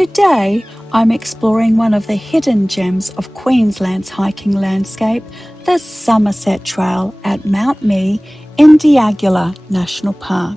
Today, I'm exploring one of the hidden gems of Queensland's hiking landscape, the Somerset Trail at Mount Mee in Diagula National Park.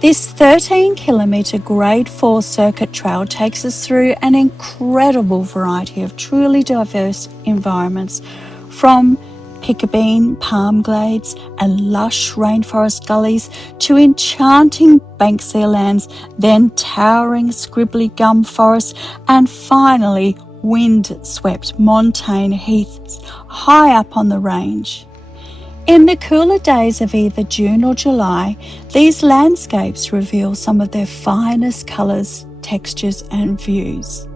This 13-kilometre Grade 4 circuit trail takes us through an incredible variety of truly diverse environments, from piccabean palm glades and lush rainforest gullies to enchanting Banksia lands, then towering Scribbly gum forests, and finally wind-swept Montane heaths high up on the range. In the cooler days of either June or July, these landscapes reveal some of their finest colours, textures and views.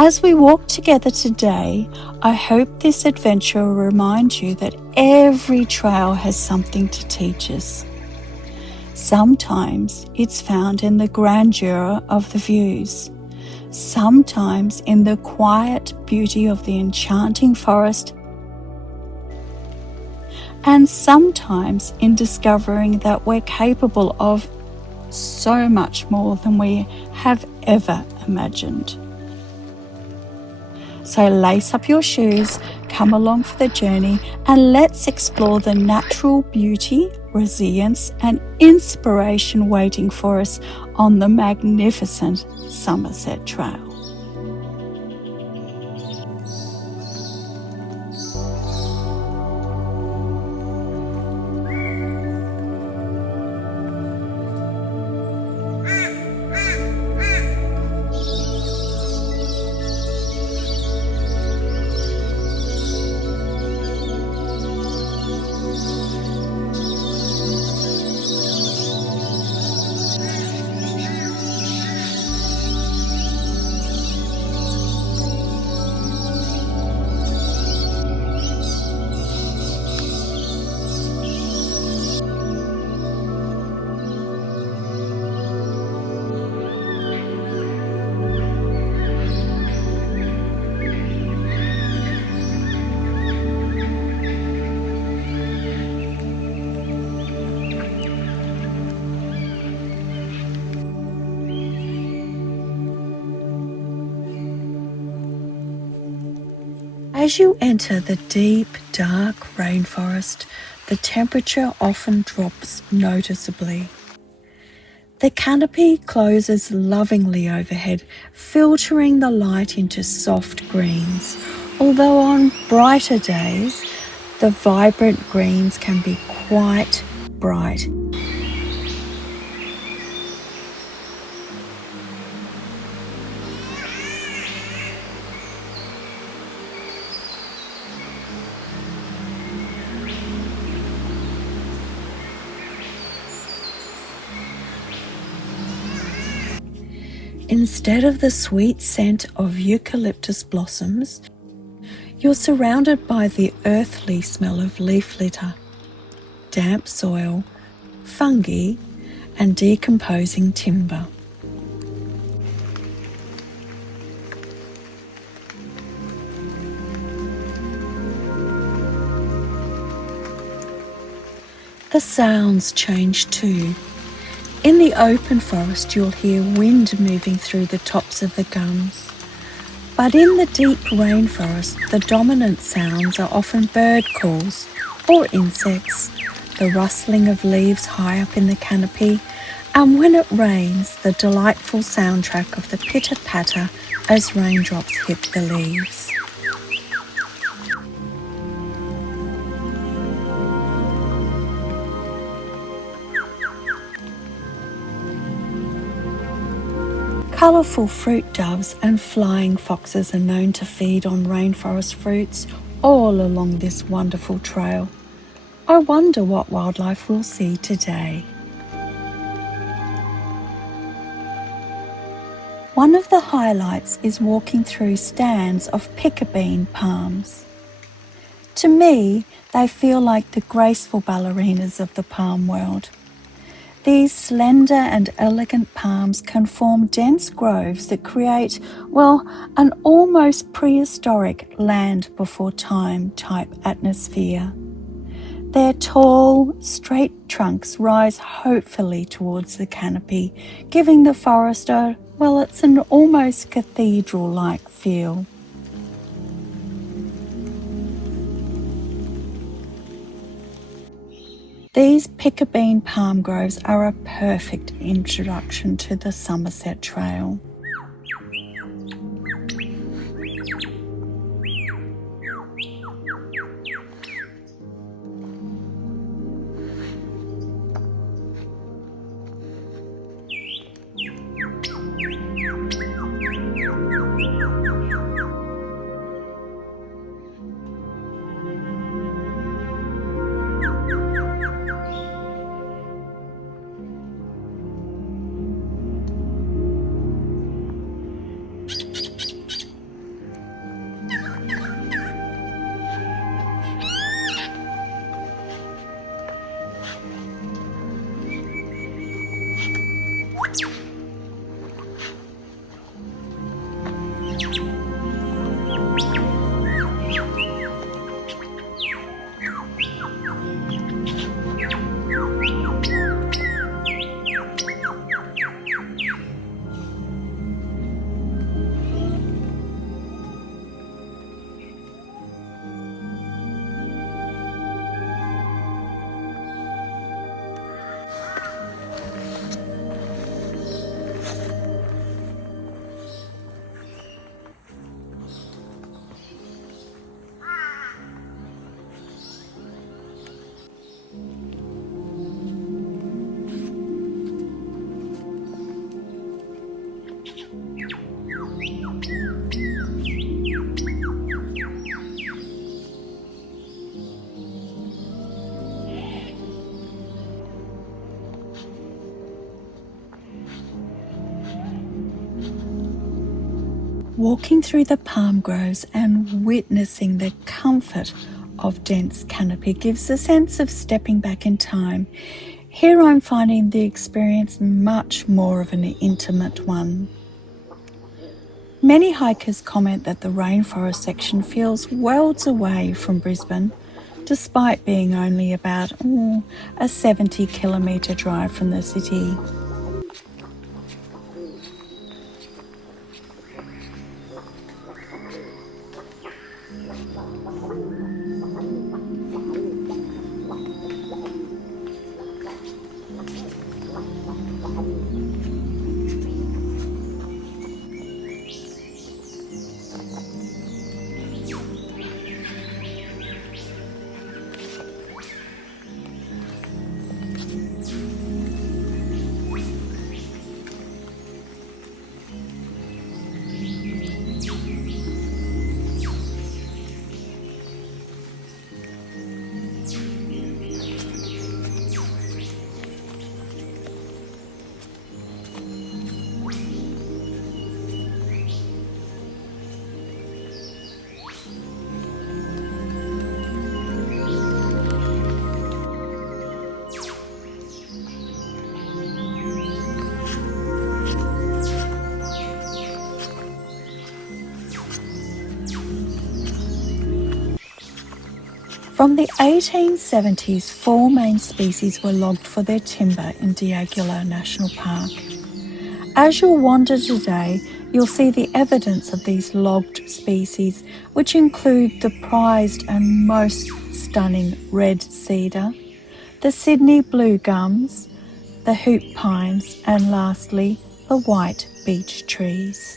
As we walk together today, I hope this adventure will remind you that every trail has something to teach us. Sometimes it's found in the grandeur of the views, sometimes in the quiet beauty of the enchanting forest, and sometimes in discovering that we're capable of so much more than we have ever imagined. So lace up your shoes, come along for the journey, and let's explore the natural beauty, resilience and inspiration waiting for us on the magnificent Somerset Trail. As you enter the deep, dark rainforest, the temperature often drops noticeably. The canopy closes lovingly overhead, filtering the light into soft greens, although on brighter days, the vibrant greens can be quite bright. Instead of the sweet scent of eucalyptus blossoms, you're surrounded by the earthly smell of leaf litter, damp soil, fungi, and decomposing timber. The sounds change too. In the open forest, you'll hear wind moving through the tops of the gums. But in the deep rainforest, the dominant sounds are often bird calls or insects, the rustling of leaves high up in the canopy, and when it rains, the delightful soundtrack of the pitter-patter as raindrops hit the leaves. Colourful fruit doves and flying foxes are known to feed on rainforest fruits all along this wonderful trail. I wonder what wildlife we'll see today. One of the highlights is walking through stands of piccabean palms. To me, they feel like the graceful ballerinas of the palm world. These slender and elegant palms can form dense groves that create, well, an almost prehistoric land before time type atmosphere. Their tall, straight trunks rise hopefully towards the canopy, giving the forest a Well, it's an almost cathedral-like feel. These piccabean palm groves are a perfect introduction to the Somerset Trail. Walking through the palm groves and witnessing the comfort of dense canopy gives a sense of stepping back in time. Here I'm finding the experience much more of an intimate one. Many hikers comment that the rainforest section feels worlds away from Brisbane, despite being only about a 70-kilometre drive from the city. From the 1870s, 4 main species were logged for their timber in Diagula National Park. As you'll wander today, you'll see the evidence of these logged species, which include the prized and most stunning red cedar, the Sydney blue gums, the hoop pines, and lastly, the white beech trees.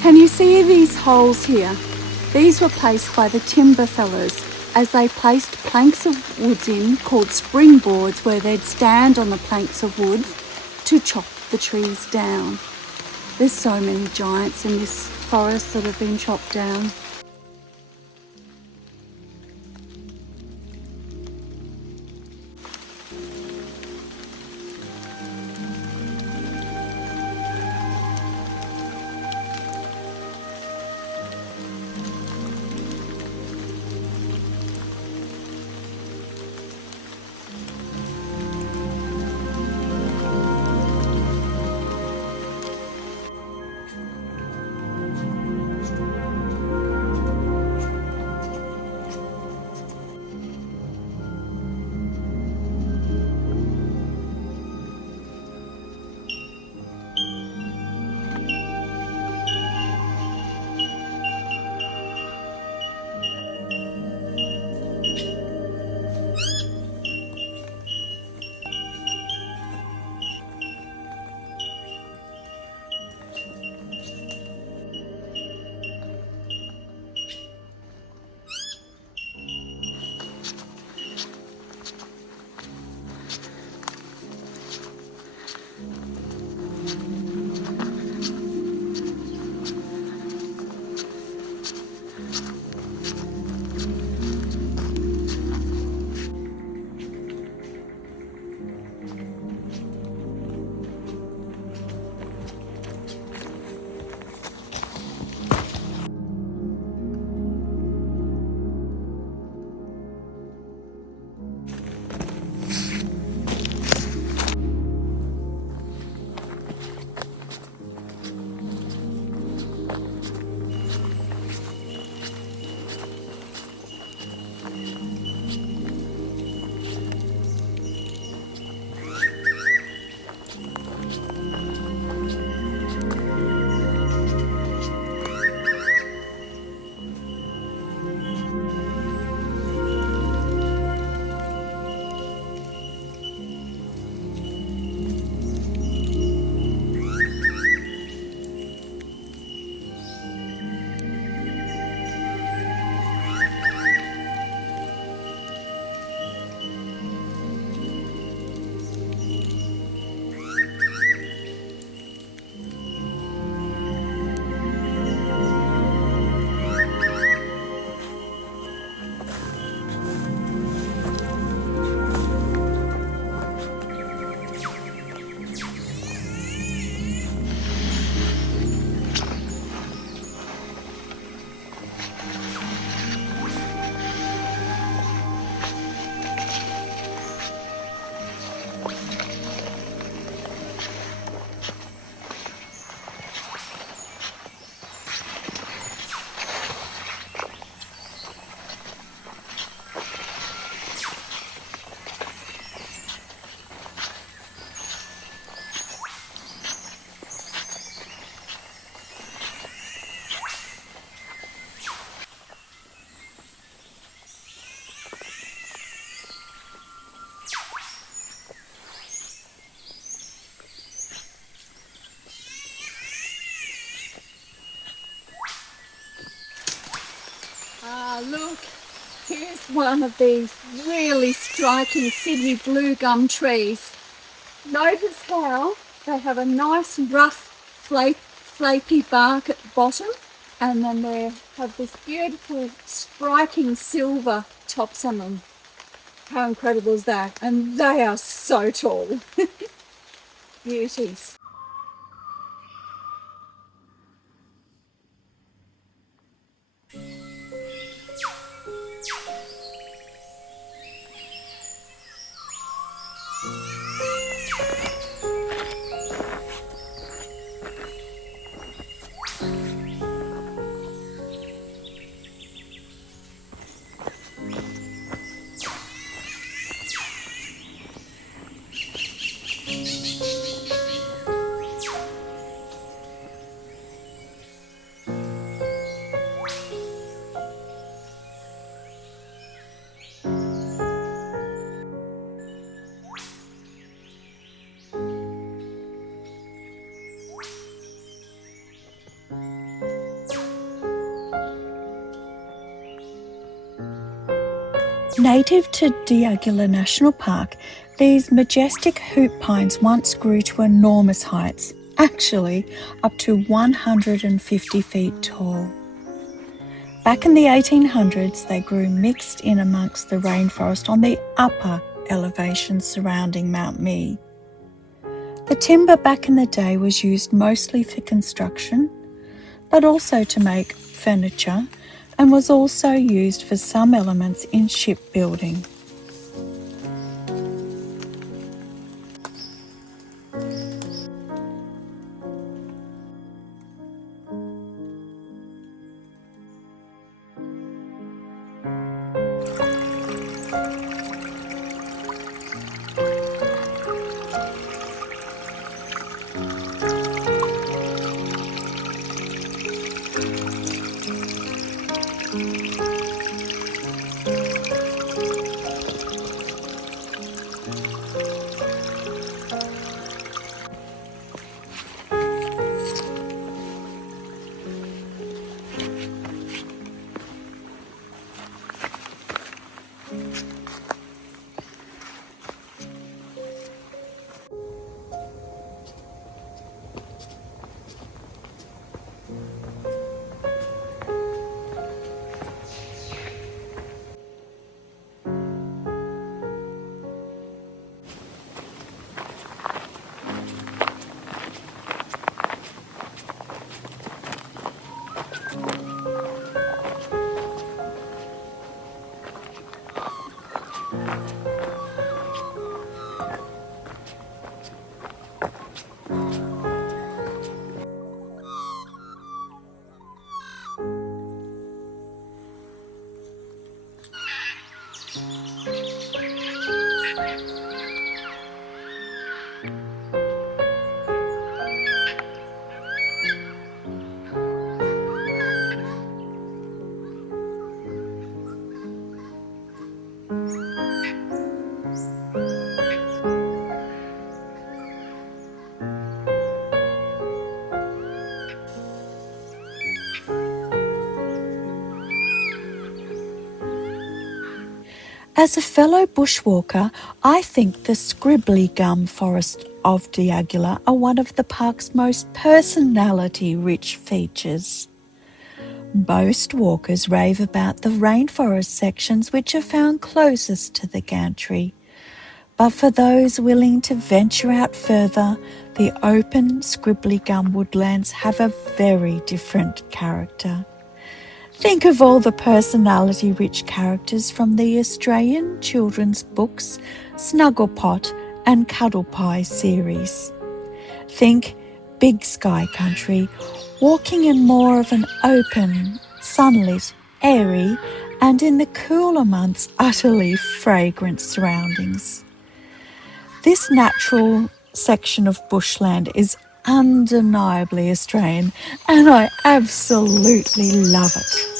Can you see these holes here? These were placed by the timber fellers as they placed planks of wood in called springboards, where they'd stand on the planks of wood to chop the trees down. There's so many giants in this forest that have been chopped down. Look, here's one of these really striking Sydney blue gum trees. Notice how they have a nice rough flaky bark at the bottom, and then they have this beautiful striking silver tops on them. How incredible is that? And they are so tall. Beauties. Native to Diagula National Park, these majestic hoop pines once grew to enormous heights, actually up to 150 feet tall. Back in the 1800s, they grew mixed in amongst the rainforest on the upper elevations surrounding Mount Mee. The timber back in the day was used mostly for construction, but also to make furniture, and was also used for some elements in shipbuilding. As a fellow bushwalker, I think the Scribbly gum forest of Diagula are one of the park's most personality-rich features. Most walkers rave about the rainforest sections which are found closest to the gantry. But for those willing to venture out further, the open Scribbly gum woodlands have a very different character. Think of all the personality-rich characters from the Australian children's books Snugglepot and Cuddle Pie series. Think Big Sky Country, walking in more of an open, sunlit, airy, and in the cooler months utterly fragrant surroundings. This natural section of bushland is undeniably Australian, and I absolutely love it.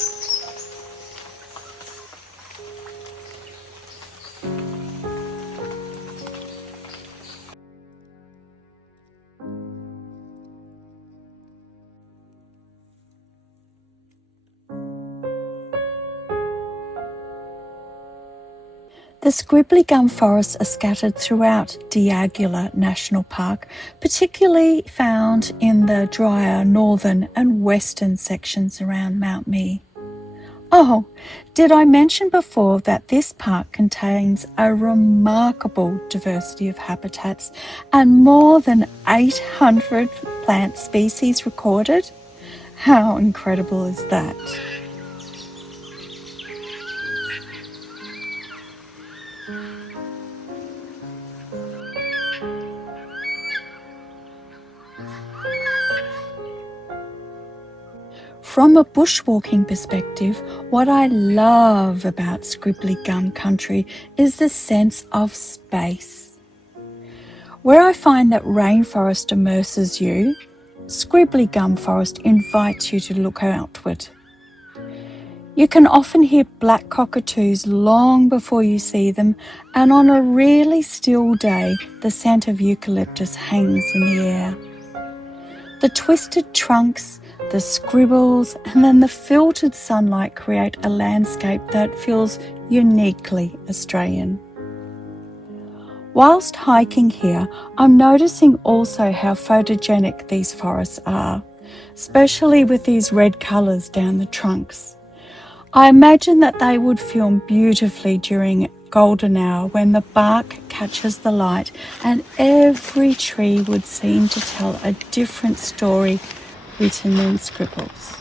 The Scribbly gum forests are scattered throughout Diagula National Park, particularly found in the drier northern and western sections around Mount Mee. Oh, did I mention before that this park contains a remarkable diversity of habitats and more than 800 plant species recorded? How incredible is that? From a bushwalking perspective, what I love about Scribbly gum country is the sense of space. Where I find that rainforest immerses you, Scribbly gum forest invites you to look outward. You can often hear black cockatoos long before you see them, and on a really still day, the scent of eucalyptus hangs in the air. The twisted trunks, the scribbles, and then the filtered sunlight create a landscape that feels uniquely Australian. Whilst hiking here, I'm noticing also how photogenic these forests are, especially with these red colours down the trunks. I imagine that they would film beautifully during golden hour when the bark catches the light and every tree would seem to tell a different story written in scribbles.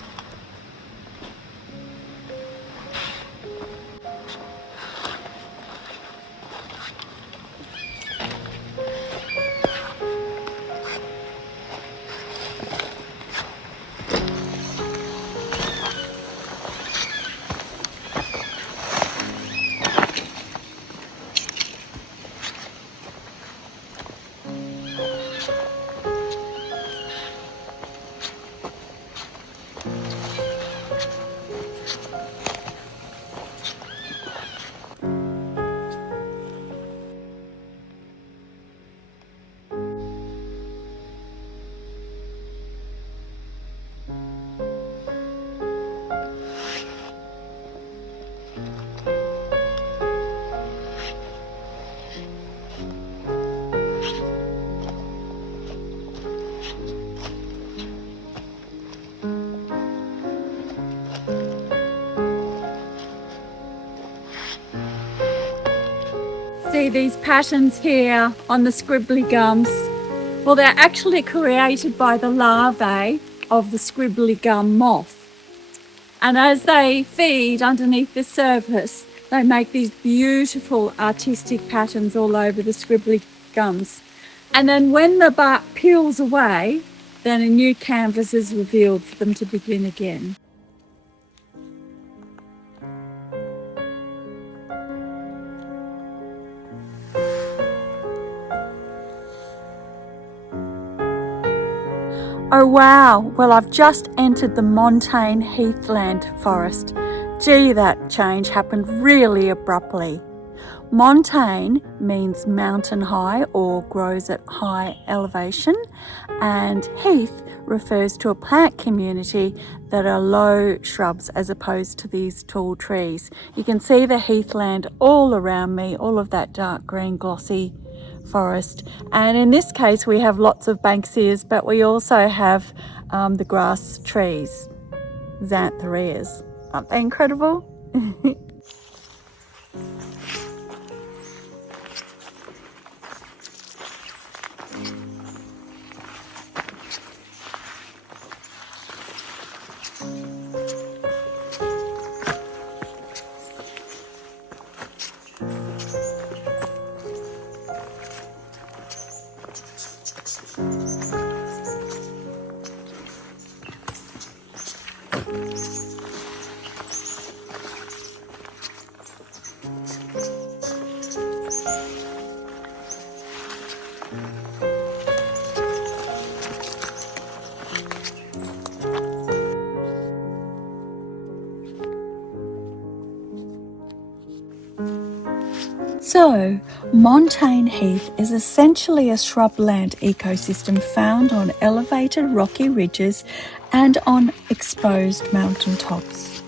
See these patterns here on the scribbly gums? Well, they're actually created by the larvae of the scribbly gum moth. And as they feed underneath the surface, they make these beautiful artistic patterns all over the scribbly gums. And then when the bark peels away, then a new canvas is revealed for them to begin again. Oh wow, well I've just entered the Montane heathland forest. Gee, that change happened really abruptly. Montane means mountain high or grows at high elevation, and heath refers to a plant community that are low shrubs as opposed to these tall trees. You can see the heathland all around me, all of that dark green glossy forest, and in this case we have lots of banksias, but we also have the grass trees, xantharias. Aren't they incredible? So, Montane Heath is essentially a shrubland ecosystem found on elevated rocky ridges and on exposed mountain tops.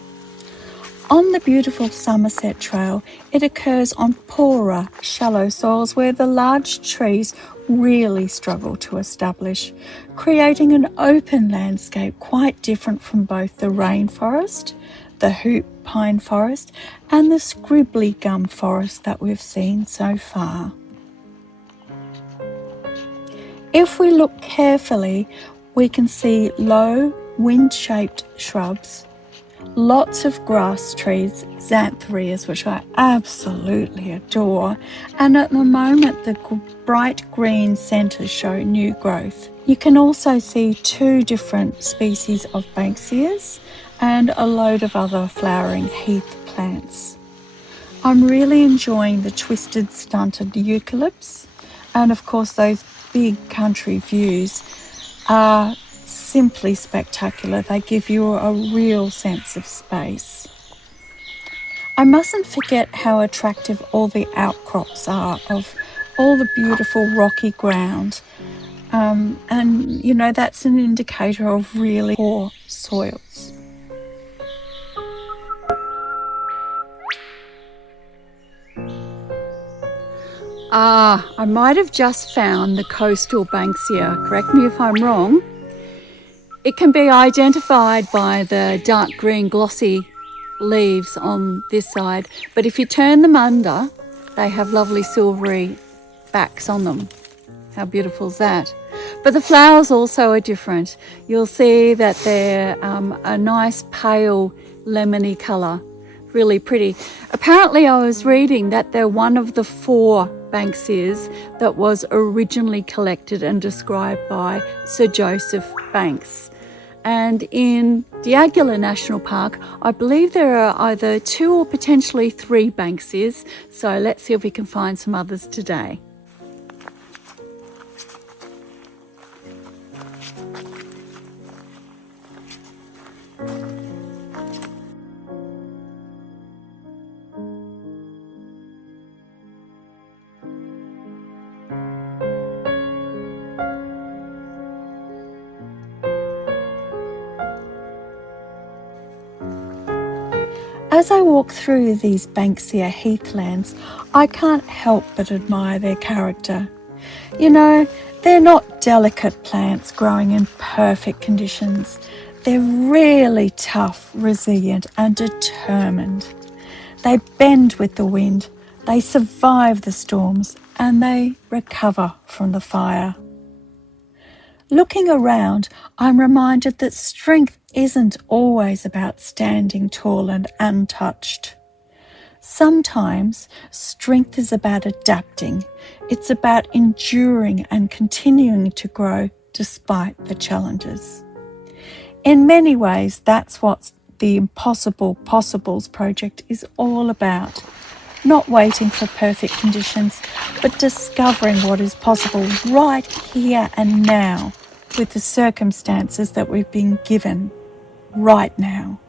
On the beautiful Somerset Trail, it occurs on poorer, shallow soils where the large trees really struggle to establish, creating an open landscape quite different from both the rainforest, the hoop pine forest, and the Scribbly gum forest that we've seen so far. If we look carefully, we can see low, wind-shaped shrubs, lots of grass trees, xantharias, which I absolutely adore, and at the moment the bright green centres show new growth. You can also see 2 different species of banksias and a load of other flowering heath plants. I'm really enjoying the twisted stunted eucalypts, and of course those big country views are simply spectacular. They give you a real sense of space. I mustn't forget how attractive all the outcrops are of all the beautiful rocky ground, and you know, that's an indicator of really poor soils. I might have just found the coastal banksia. Correct me if I'm wrong. It can be identified by the dark green glossy leaves on this side, but if you turn them under, they have lovely silvery backs on them. How beautiful is that? But the flowers also are different. You'll see that they're a nice pale lemony colour, really pretty. Apparently I was reading that they're one of the 4 banksias that was originally collected and described by Sir Joseph Banks. And in Diagula National Park, I believe there are either 2 or potentially 3 banksias, so let's see if we can find some others today. As I walk through these banksia heathlands, I can't help but admire their character. You know, they're not delicate plants growing in perfect conditions. They're really tough, resilient, and determined. They bend with the wind, they survive the storms, and they recover from the fire. Looking around, I'm reminded that strength isn't always about standing tall and untouched. Sometimes strength is about adapting. It's about enduring and continuing to grow despite the challenges. In many ways, that's what the Impossible Possibles project is all about. Not waiting for perfect conditions, but discovering what is possible right here and now with the circumstances that we've been given right now.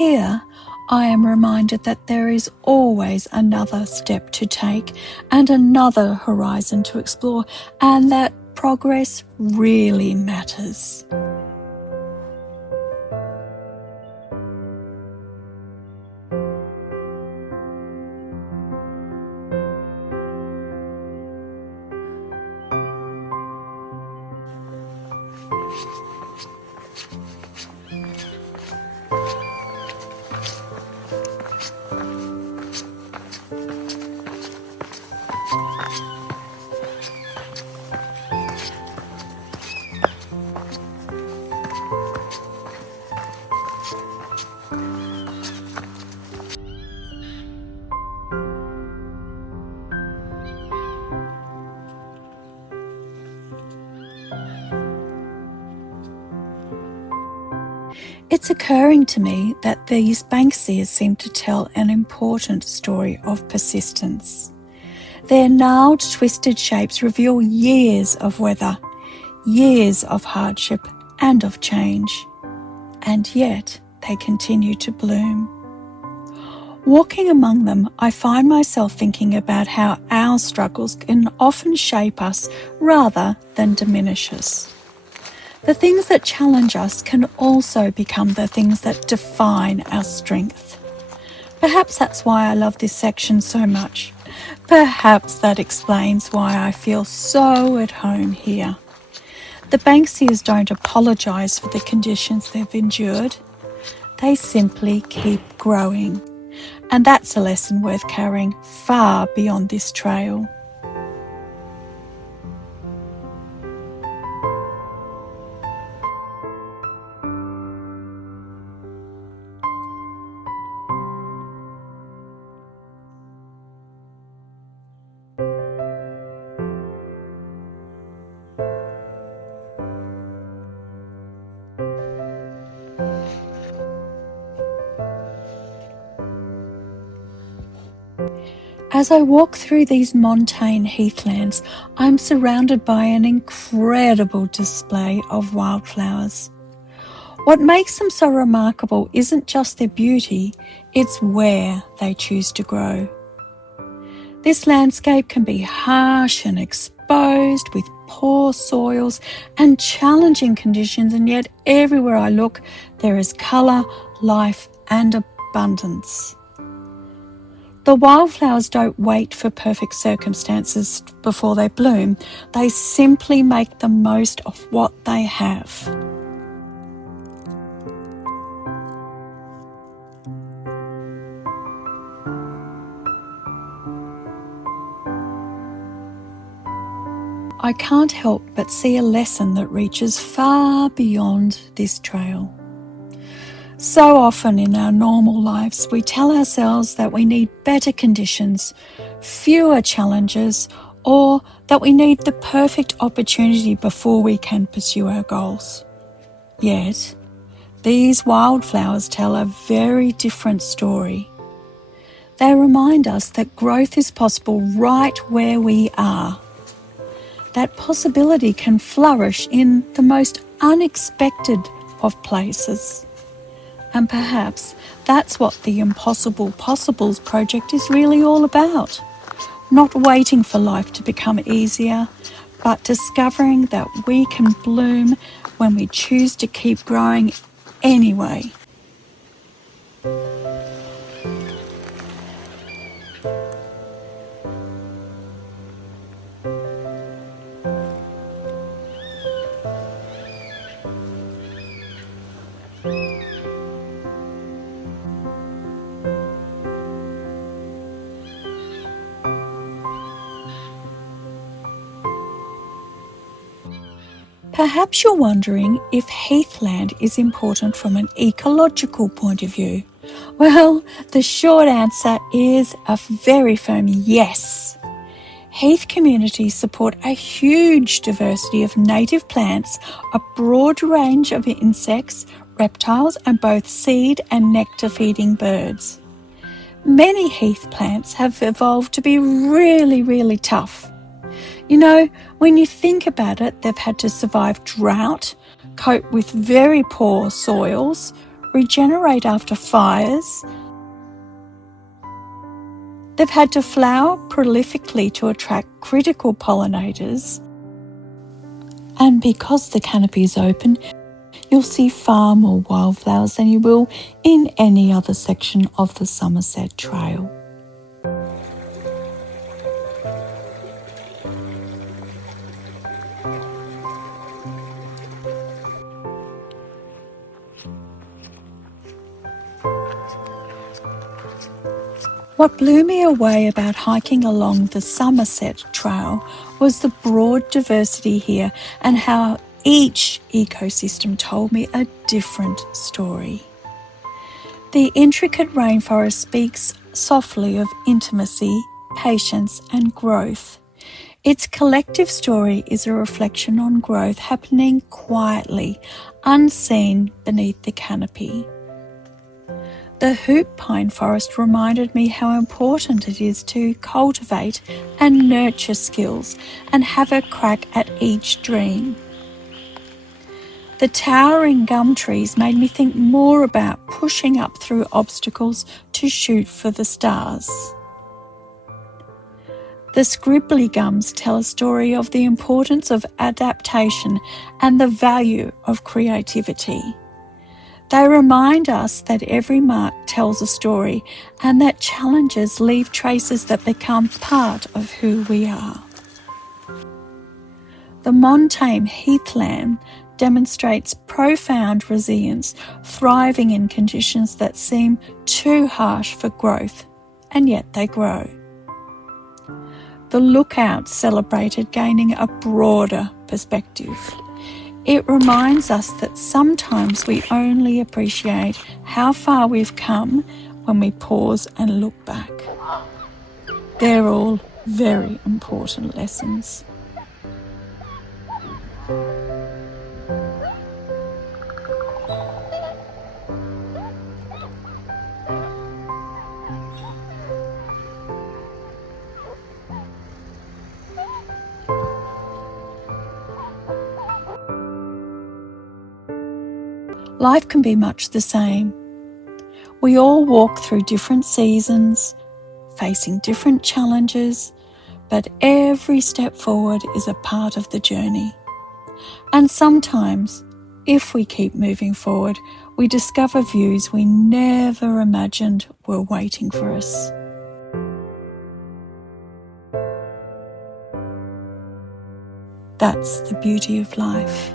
Here, I am reminded that there is always another step to take and another horizon to explore, and that progress really matters. It's occurring to me that these Banksias seem to tell an important story of persistence. Their gnarled, twisted shapes reveal years of weather, years of hardship and of change, and yet they continue to bloom. Walking among them, I find myself thinking about how our struggles can often shape us rather than diminish us. The things that challenge us can also become the things that define our strength. Perhaps that's why I love this section so much. Perhaps that explains why I feel so at home here. The Banksias don't apologise for the conditions they've endured. They simply keep growing. And that's a lesson worth carrying far beyond this trail. As I walk through these Montane heathlands, I'm surrounded by an incredible display of wildflowers. What makes them so remarkable isn't just their beauty, it's where they choose to grow. This landscape can be harsh and exposed with poor soils and challenging conditions, and yet everywhere I look there is colour, life and abundance. The wildflowers don't wait for perfect circumstances before they bloom. They simply make the most of what they have. I can't help but see a lesson that reaches far beyond this trail. So often in our normal lives, we tell ourselves that we need better conditions, fewer challenges, or that we need the perfect opportunity before we can pursue our goals. Yet, these wildflowers tell a very different story. They remind us that growth is possible right where we are. That possibility can flourish in the most unexpected of places. And perhaps that's what the Impossible Possibles project is really all about. Not waiting for life to become easier, but discovering that we can bloom when we choose to keep growing anyway. Perhaps you're wondering if heathland is important from an ecological point of view. Well, the short answer is a very firm yes. Heath communities support a huge diversity of native plants, a broad range of insects, reptiles, and both seed and nectar-feeding birds. Many heath plants have evolved to be really, really tough. You know, when you think about it, they've had to survive drought, cope with very poor soils, regenerate after fires. They've had to flower prolifically to attract critical pollinators. And because the canopy is open, you'll see far more wildflowers than you will in any other section of the Somerset Trail. What blew me away about hiking along the Somerset Trail was the broad diversity here and how each ecosystem told me a different story. The intricate rainforest speaks softly of intimacy, patience, and growth. Its collective story is a reflection on growth happening quietly, unseen beneath the canopy. The hoop pine forest reminded me how important it is to cultivate and nurture skills and have a crack at each dream. The towering gum trees made me think more about pushing up through obstacles to shoot for the stars. The Scribbly gums tell a story of the importance of adaptation and the value of creativity. They remind us that every mark tells a story and that challenges leave traces that become part of who we are. The Montane heathland demonstrates profound resilience, thriving in conditions that seem too harsh for growth, and yet they grow. The Lookout celebrated gaining a broader perspective. It reminds us that sometimes we only appreciate how far we've come when we pause and look back. They're all very important lessons. Life can be much the same. We all walk through different seasons, facing different challenges, but every step forward is a part of the journey. And sometimes, if we keep moving forward, we discover views we never imagined were waiting for us. That's the beauty of life.